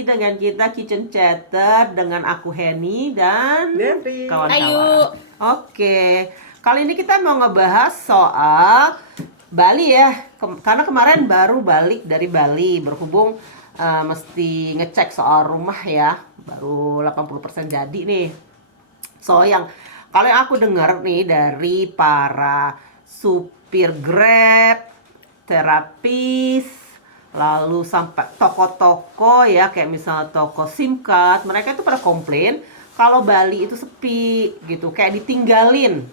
lagi dengan kita Kitchen Chatter dengan aku Henny dan Devri. kawan-kawan. Oke, kali ini kita mau ngebahas soal Bali ya. Karena kemarin baru balik dari Bali, berhubung mesti ngecek soal rumah ya. Baru 80% jadi nih. So yang kalau yang aku dengar nih dari para supir Grab, terapis, lalu sampai toko-toko ya kayak misalnya toko SIM card, mereka itu pada komplain kalau Bali itu sepi gitu, kayak ditinggalin.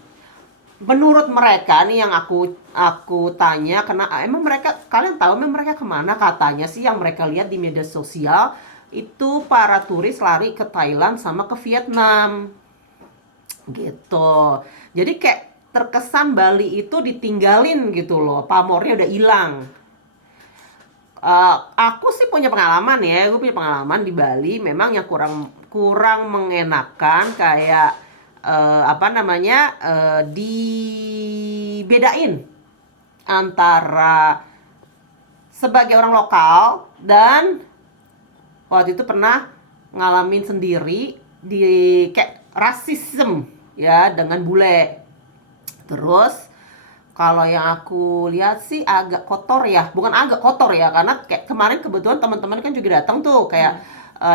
Menurut mereka nih yang aku tanya, karena emang mereka, kalian tahu emang mereka kemana? Katanya sih yang mereka lihat di media sosial itu para turis lari ke Thailand sama ke Vietnam gitu. Jadi kayak terkesan Bali itu ditinggalin gitu loh, pamornya udah hilang. Aku sih punya pengalaman ya, gue punya pengalaman di Bali, memang yang kurang kurang mengenakan kayak apa namanya, dibedain antara sebagai orang lokal dan waktu itu pernah ngalamin sendiri di kayak rasisme ya dengan bule. Terus kalau yang aku lihat sih agak kotor ya, bukan agak kotor ya, karena kayak kemarin kebetulan teman-teman kan juga datang tuh kayak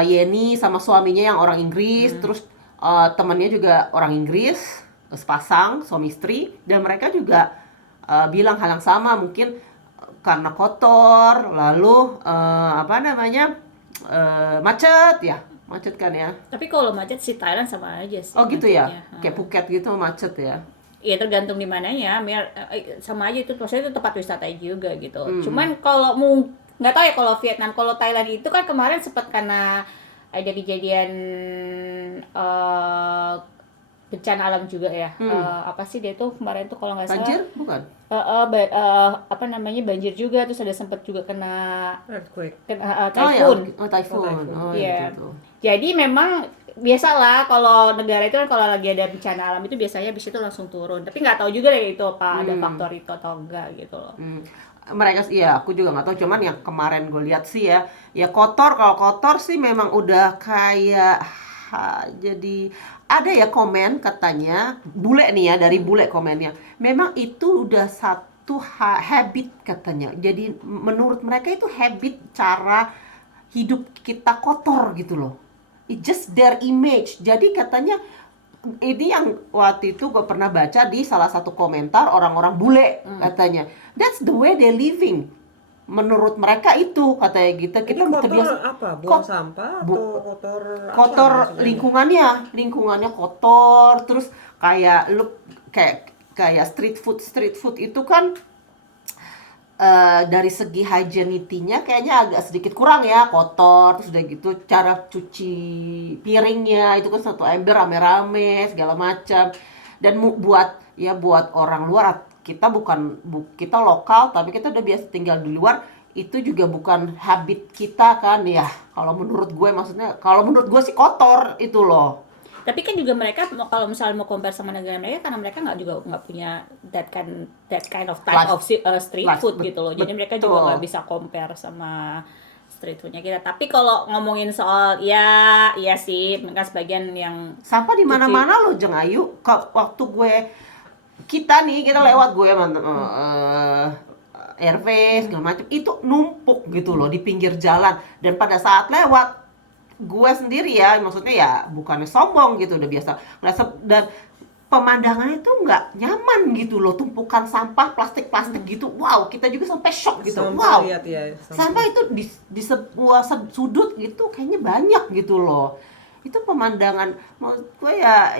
Yeni sama suaminya yang orang Inggris, terus temannya juga orang Inggris, sepasang suami istri, dan mereka juga bilang hal yang sama, mungkin karena kotor, lalu apa namanya, macet ya, macet kan ya. Tapi kalau macet sih Thailand sama aja sih Oh gitu ya, macetnya. kayak Phuket gitu macet ya. Iya tergantung di mananya, sama aja itu, maksudnya itu tempat wisata juga gitu. Cuman kalau nggak tahu ya kalau Vietnam, kalau Thailand itu kan kemarin sempat karena ada kejadian bencana alam juga ya. Apa sih dia tuh kemarin tuh kalau nggak salah Banjir bukan? apa namanya banjir juga, terus ada sempat juga kena Earthquake. typhoon. Oh typhoon. Oh Iya. gitu. Jadi memang biasalah kalau negara itu kan kalau lagi ada bencana alam itu biasanya bis itu langsung turun. Tapi nggak tahu juga deh itu apa ada faktor itu atau enggak gitu loh. Mereka iya, aku juga nggak tahu, cuman yang kemarin gue lihat sih ya kotor. Kalau kotor sih memang udah kayak jadi ada ya komen katanya bule nih ya, dari bule komennya. Memang itu udah satu habit katanya. Jadi menurut mereka itu habit cara hidup kita kotor gitu loh. It's just their image. Jadi katanya ini yang waktu itu gue pernah baca di salah satu komentar orang-orang bule katanya. That's the way they living. Menurut mereka itu katanya gitu. Ini Kita kotor terbiasa apa? Buang sampah atau kotor apa kotor maksudnya? lingkungannya kotor, terus kayak lu kayak street food itu kan dari segi hygienity-nya kayaknya agak sedikit kurang ya, kotor, terus udah gitu cara cuci piringnya itu kan satu ember rame-rame segala macam. Dan buat orang luar, kita kita lokal tapi kita udah biasa tinggal di luar, itu juga bukan habit kita kan ya. Kalau menurut gue, maksudnya kalau menurut gue sih kotor itu loh. Tapi kan juga mereka kalau misalnya mau compare sama negara mereka, karena mereka nggak punya that kind of type of street food gitu loh. Jadi mereka juga nggak bisa compare sama street foodnya kita. Tapi kalau ngomongin soal iya sih, mereka sebagian yang Sampah di mana-mana loh Jeng Ayu. Waktu kita lewat gue RV segala macam itu numpuk gitu loh di pinggir jalan, dan pada saat lewat gue sendiri ya, maksudnya ya bukannya sombong gitu, udah biasa ngerasa, dan pemandangannya itu nggak nyaman gitu loh, tumpukan sampah plastik gitu. Wow, kita juga sampai shock gitu. Sampah, Wow, lihat ya, sampah itu di sebuah sudut gitu kayaknya banyak gitu loh. Itu pemandangan menurut gue ya.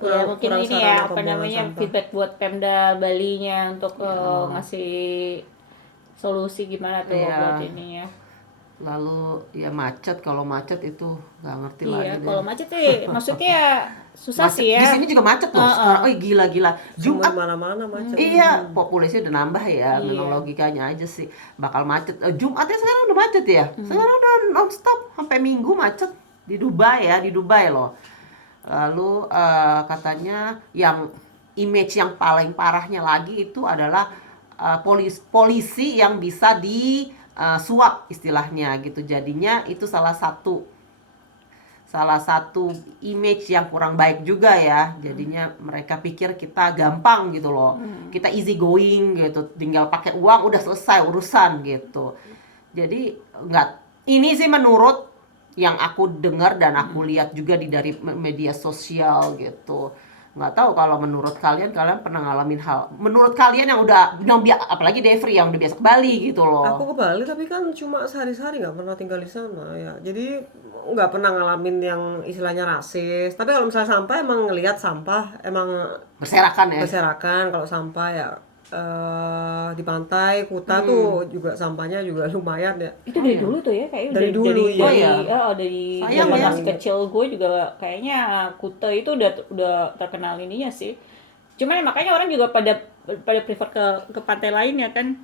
ya mungkin kurang ini sarana ya apa pembuangan namanya sampah. feedback buat Pemda Balinya untuk ngasih solusi gimana tuh Iya. buat ini ya. Lalu ya macet, kalau macet itu nggak ngerti Iya, lagi deh. kalau macet sih maksudnya susah Macet sih ya. di sini juga macet loh sekarang. Oh gila. Semua Jumat, mana-mana macet. iya, populasi udah nambah ya. Memang Iya. logikanya aja sih bakal macet. Jumatnya sekarang udah macet ya. Sekarang udah non-stop sampai Minggu macet di Dubai ya, di Dubai loh. Lalu katanya yang image yang paling parahnya lagi itu adalah polisi yang bisa suap istilahnya gitu. Jadinya itu salah satu image yang kurang baik juga ya. Jadinya mereka pikir kita gampang gitu loh. Kita easy going gitu, tinggal pakai uang udah selesai urusan gitu. Jadi ini sih menurut yang aku dengar dan aku lihat juga dari media sosial gitu. Nggak tahu kalau menurut kalian pernah ngalamin menurut kalian apalagi Devri yang udah biasa ke Bali gitu loh. Aku ke Bali tapi kan cuma sehari-hari, nggak pernah tinggal di sana ya. Jadi nggak pernah ngalamin yang istilahnya rasis. Tapi kalau misalnya sampah, emang ngelihat sampah emang berserakan ya. berserakan. Kalau sampah ya di pantai Kuta tuh juga sampahnya juga lumayan ya. Itu dari dulu tuh ya, kayaknya Dari dulu, iya. dari Sayang zaman ya. masih kecil gue juga kayaknya Kuta itu udah terkenal ininya sih. Cuman ya makanya orang juga pada prefer ke pantai lain ya kan.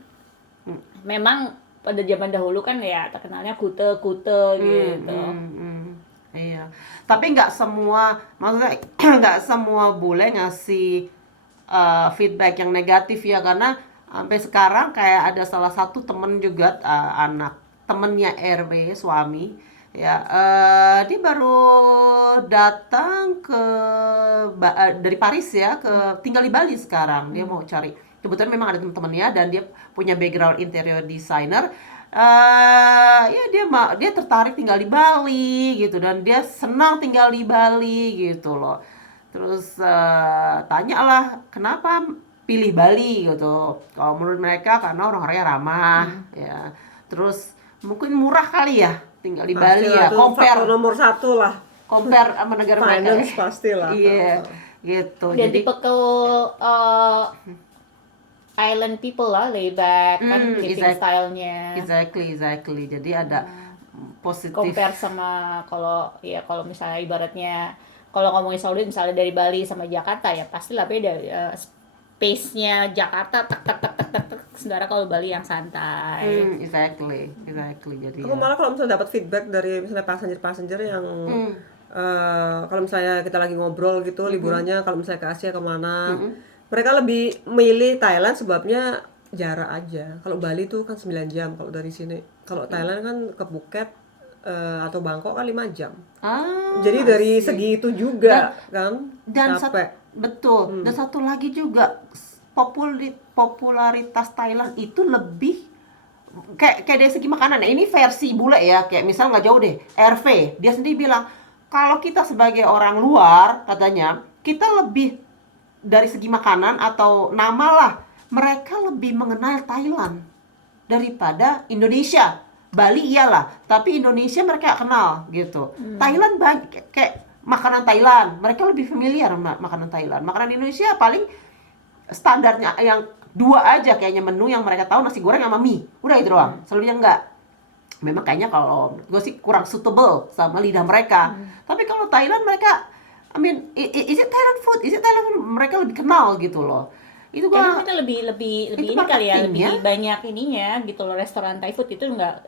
Memang pada zaman dahulu kan ya terkenalnya Kuta gitu. Iya. Tapi nggak semua, maksudnya nggak semua bule ngasih feedback yang negatif ya, karena sampai sekarang kayak ada salah satu temen juga anak temennya RW suami ya, dia baru datang dari Paris ya, tinggal di Bali sekarang. Dia mau cari, kebetulan memang ada teman-temannya dan dia punya background interior designer. Ya dia tertarik tinggal di Bali gitu, dan dia senang tinggal di Bali gitu loh. Terus tanyalah kenapa pilih Bali gitu. Kalau menurut mereka karena orang-orangnya ramah ya. Terus mungkin murah kali ya tinggal di Bali ya. Faktor nomor 1 lah. Compare sama negara mereka. Finance pastilah. Iya, gitu. Dan typical island people lah, lay back kan living style-nya. Exactly. Jadi ada positif. Compare sama kalau misalnya ibaratnya kalau ngomongin Saudi misalnya dari Bali sama Jakarta ya pastilah beda. Space-nya Jakarta tek sementara kalau Bali yang santai. Exactly. Jadi Aku malah kalau misalnya dapat feedback dari misalnya passenger yang kalau misalnya kita lagi ngobrol gitu liburannya, kalau misalnya ke Asia kemana, mereka lebih milih Thailand sebabnya jarak aja. Kalau Bali tuh kan 9 jam kalau dari sini. Kalau Thailand kan ke Phuket atau Bangkok kan 5 jam. Jadi dari segi itu juga dan capek. betul. Dan satu lagi juga popularitas Thailand itu lebih kayak dari segi makanan. Nah, ini versi bule ya, kayak misal nggak jauh deh, RV dia sendiri bilang kalau kita sebagai orang luar katanya kita lebih dari segi makanan atau nama lah, mereka lebih mengenal Thailand daripada Indonesia. Bali iyalah, tapi Indonesia mereka gak kenal gitu. Thailand banyak kayak makanan Thailand, mereka lebih familiar sama makanan Thailand. Makanan Indonesia paling standarnya yang 2 aja kayaknya menu yang mereka tahu, nasi goreng sama mie. Udah itu doang. Selebihnya enggak. Memang kayaknya kalau gue sih kurang suitable sama lidah mereka. Tapi kalau Thailand mereka, I mean, is it Thailand food? Mereka lebih kenal gitu loh. Itu Karena kita lebih ini kali ya, lebih marketingnya. banyak ininya gitu loh, restoran Thai food itu enggak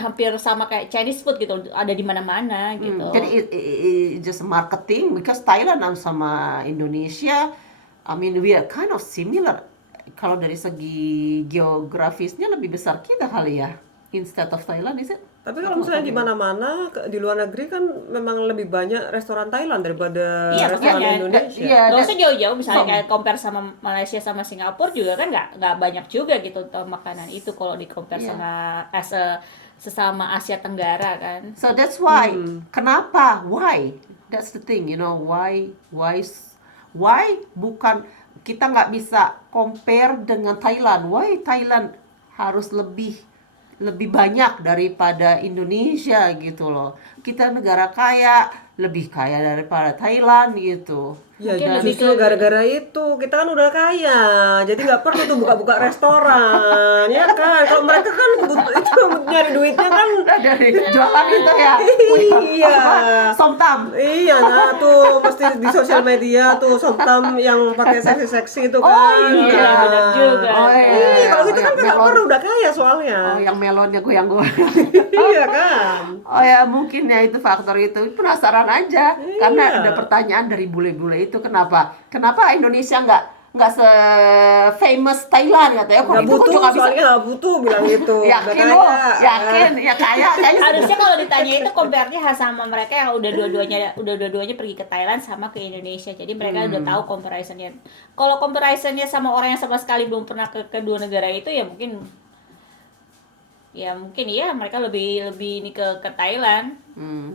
hampir sama kayak Chinese food gitu, ada di mana-mana gitu. Jadi it's just marketing because Thailand sama Indonesia, I mean we are kind of similar. Kalau dari segi geografisnya lebih besar kita kali ya, instead of Thailand, is it? Tapi kalau misalnya di mana-mana di luar negeri kan memang lebih banyak restoran Thailand daripada Iya, restoran makanya. Indonesia. Gak usah jauh-jauh, misalnya kayak compare sama Malaysia sama Singapura juga kan nggak banyak juga gitu makanan itu kalau di compare sama sesama Asia Tenggara kan. So that's why. Kenapa? Why? That's the thing, you know. Why bukan kita nggak bisa compare dengan Thailand? Why Thailand harus lebih banyak daripada Indonesia gitu loh. Kita negara kaya, lebih kaya daripada Thailand gitu. Ya Mungkin justru gara-gara itu kita kan udah kaya, jadi nggak perlu tuh buka-buka restoran, ya kan? Kalau mereka kan itu nyari duitnya kan Dari jualan itu ya. iya. Somtam. Iya, nah tuh mesti di sosial media tuh somtam yang pakai seksi-seksi itu kan. iya, benar juga. Iya, kalau gitu kan nggak perlu, udah kaya soalnya. Oh, yang melonnya goyang-goyang. Iya kan. Oh ya, mungkin ya itu faktor itu. Penasaran aja. Karena ada pertanyaan dari bule-bule itu, kenapa Indonesia nggak se-famous Thailand katanya. Kok Nggak itu kok butuh, juga bisa? soalnya nggak butuh bilang gitu. Yakin Udah lo? kaya. Yakin? Ya kayaknya. Harusnya kalau ditanya itu compare-nya sama mereka yang udah dua-duanya pergi ke Thailand sama ke Indonesia. Jadi mereka udah tahu comparison-nya. Kalau comparison-nya sama orang yang sama sekali belum pernah ke kedua negara itu ya mungkin mereka lebih ini ke Thailand.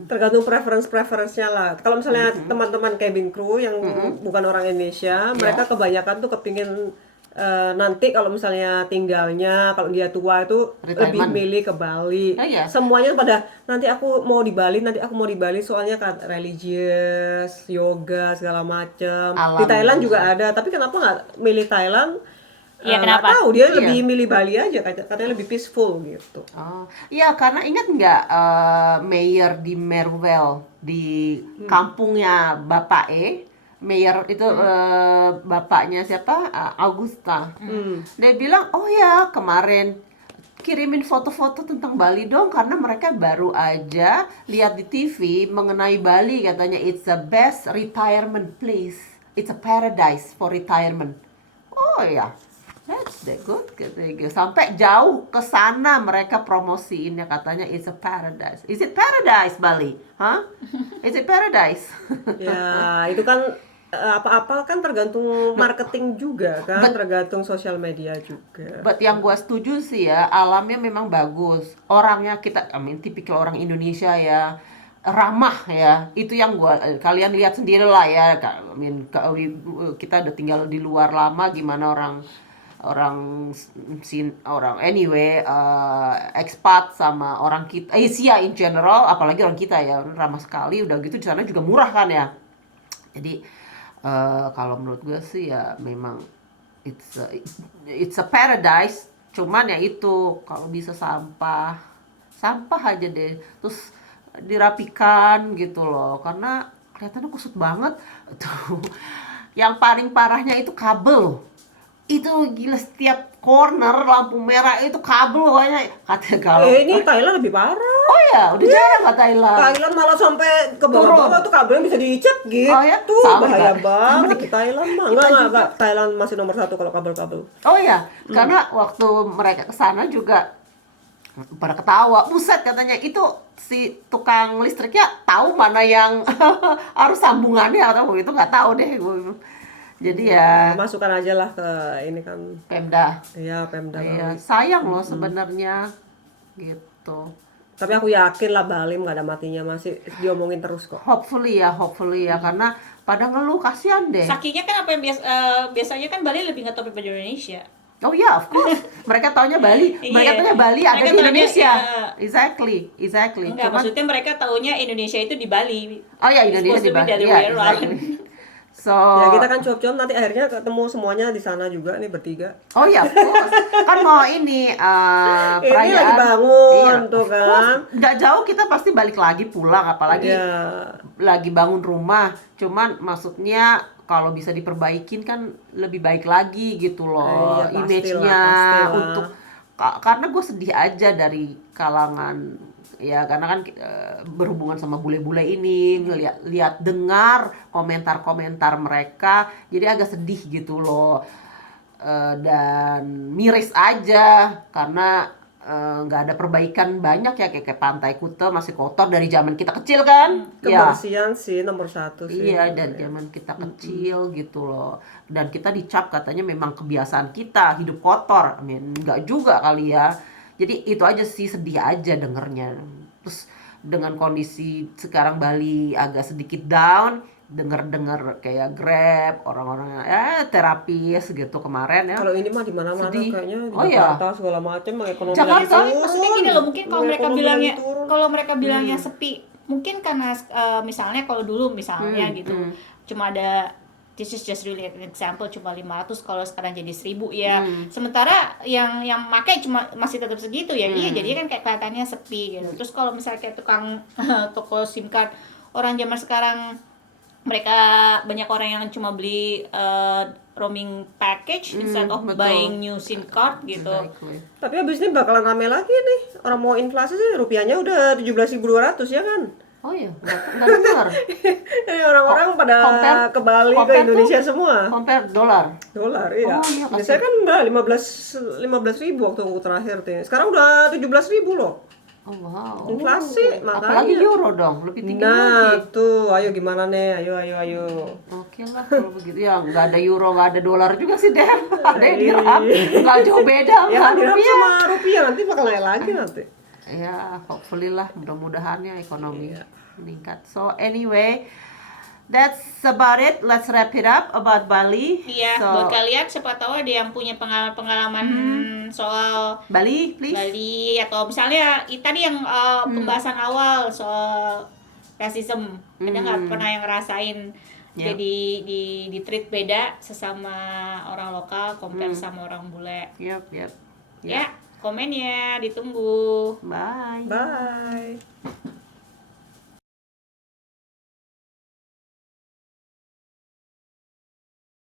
Tergantung preference-nya lah. Kalau misalnya teman-teman cabin crew yang bukan orang Indonesia, mereka kebanyakan tuh kepingin nanti kalau misalnya tinggalnya, kalau dia tua itu lebih Retirement. milih ke Bali. Oh, iya. Semuanya pada nanti aku mau di Bali, soalnya kan religious, yoga segala macem. Di Alam. Thailand juga ada, tapi kenapa nggak milih Thailand? Iya, Nggak kenapa? tahu, dia Iya. lebih milih Bali aja, katanya lebih peaceful gitu. Oh, iya karena ingat nggak mayor di Merwell di kampungnya Bapak mayor itu bapaknya siapa? Augusta. Dia bilang, oh ya kemarin kirimin foto-foto tentang Bali dong karena mereka baru aja lihat di TV mengenai Bali katanya it's the best retirement place, it's a paradise for retirement. Oh ya. That's the good gitu. Sampai jauh ke sana mereka promosiinnya katanya it's a paradise. Is it paradise Bali? Hah? Is it paradise? Ya, itu kan apa-apa kan tergantung marketing juga kan, tergantung sosial media juga. But yang gua setuju sih ya, alamnya memang bagus. Orangnya tipikal orang Indonesia ya, ramah ya. Itu yang kalian lihat sendiri lah ya. Kita udah tinggal di luar lama, gimana orang anyway expat sama orang kita Asia in general, apalagi orang kita ya ramah sekali. Udah gitu di sana juga murah kan ya. Jadi kalau menurut gue sih ya memang it's a paradise. Cuman ya itu kalau bisa sampah aja deh, terus dirapikan gitu loh, karena kelihatannya kusut banget tuh. Yang paling parahnya itu kabel. Itu gila, setiap corner lampu merah itu kabel pokoknya. Katanya kalau Ini Thailand lebih parah. oh ya udah jarang nggak Thailand. Thailand malah sampai ke bawah-bawah tuh kabelnya bisa dicet gitu. Oh ya? Tuh Sama bahaya kan? banget di Thailand mah. Enggak. Thailand masih nomor 1 kalau kabel-kabel. Oh ya, karena waktu mereka ke sana juga pada ketawa. Buset katanya itu si tukang listriknya tahu mana yang harus sambungannya atau itu nggak tahu deh. Jadi ya Masukkan aja lah ke ini kan. Pemda. Iya, Pemda. Iya, sayang loh sebenarnya gitu. Tapi aku yakin lah Bali nggak ada matinya, masih diomongin terus kok. Hopefully ya karena pada ngeluh kasihan deh. Sakitnya kan apa yang biasanya kan Bali lebih ngetop daripada Indonesia. Oh ya, of course. Mereka taunya Bali. Mereka taunya Bali ada Mereka di taunya, Indonesia. iya. Exactly. Enggak, maksudnya mereka taunya Indonesia itu di Bali. Oh ya, Indonesia Supposed di to be Bali. the other Iya, way around. exactly. So, Ya kita kan cuap-cuap nanti akhirnya ketemu semuanya di sana juga nih bertiga. oh ya, of course. Kan mau ini Ini perayaan. lagi bangun Iya, tuh of course. kan. Nggak jauh kita pasti balik lagi pulang, apalagi Ya, lagi bangun rumah. Cuman maksudnya kalau bisa diperbaikin kan lebih baik lagi gitu loh, Iya, image-nya pastilah. untuk karena gue sedih aja dari kalangan ya, karena kan berhubungan sama bule-bule ini, lihat dengar komentar-komentar mereka, jadi agak sedih gitu loh. Dan miris aja karena nggak ada perbaikan banyak ya, kayak Pantai Kuta masih kotor dari zaman kita kecil kan. Ya. kebersihan sih nomor 1 sih. Iya, dan zaman kita kecil gitu loh. Dan kita dicap katanya memang kebiasaan kita hidup kotor. Enggak juga kali ya. Jadi itu aja sih, sedih aja dengernya. Terus dengan kondisi sekarang Bali agak sedikit down, denger kayak Grab, orang-orang terapis gitu kemarin ya. Kalau ini mah di mana-mana Sedih. kayaknya di Oh, iya. Jakarta segala macam ekonomi Jakarta, lagi turun. Maksudnya gini loh, mungkin kalau mereka Ekonomi bilangnya lagi turun. sepi, mungkin karena misalnya kalau dulu misalnya gitu cuma ada, this is just really an example, cuma 500, kalau sekarang jadi 1000 ya. Sementara yang pakai cuma masih tetap segitu ya. Iya, jadi kan kayak kelihatannya sepi gitu. Terus kalau misalnya kayak tukang toko SIM card, orang zaman sekarang mereka banyak orang yang cuma beli roaming package instead of betul. buying new SIM card gitu. Exactly. Tapi abis ini bakalan rame lagi nih. Orang mau inflasi sih, rupiahnya udah 17.200 ya kan? Oh iya, nggak dengar. Jadi orang-orang pada Compare- ke Bali, ke compare tuh? Indonesia semua. Compare dolar. Dolar, iya. Oh, iya, Biasanya kan udah 15 ribu waktu aku terakhir tuh. Sekarang udah 17 ribu loh. Oh wow. Inflasi, Apalagi makanya. euro dong, lebih tinggi Nah, lagi. tuh, ayo gimana nih? Ayo. Oke lah kalau begitu ya, nggak ada euro, nggak ada dolar juga sih deh. Ada dirham, nggak jauh beda Ya, sama dirham rupiah. sama rupiah nanti bakal naik lagi nanti. Ya, hopefully lah, mudah-mudahan ya ekonomi Iya. meningkat. So anyway, that's about it. Let's wrap it up about Bali. Iya, So, buat kalian siapa tahu ada yang punya pengalaman soal Bali, please. Bali atau misalnya tadi yang pembahasan awal soal rasisme, ada nggak pernah yang ngerasain Ya. jadi di treat beda sesama orang lokal compare sama orang bule? Yep. Ya, komennya ditunggu. Bye. Bye.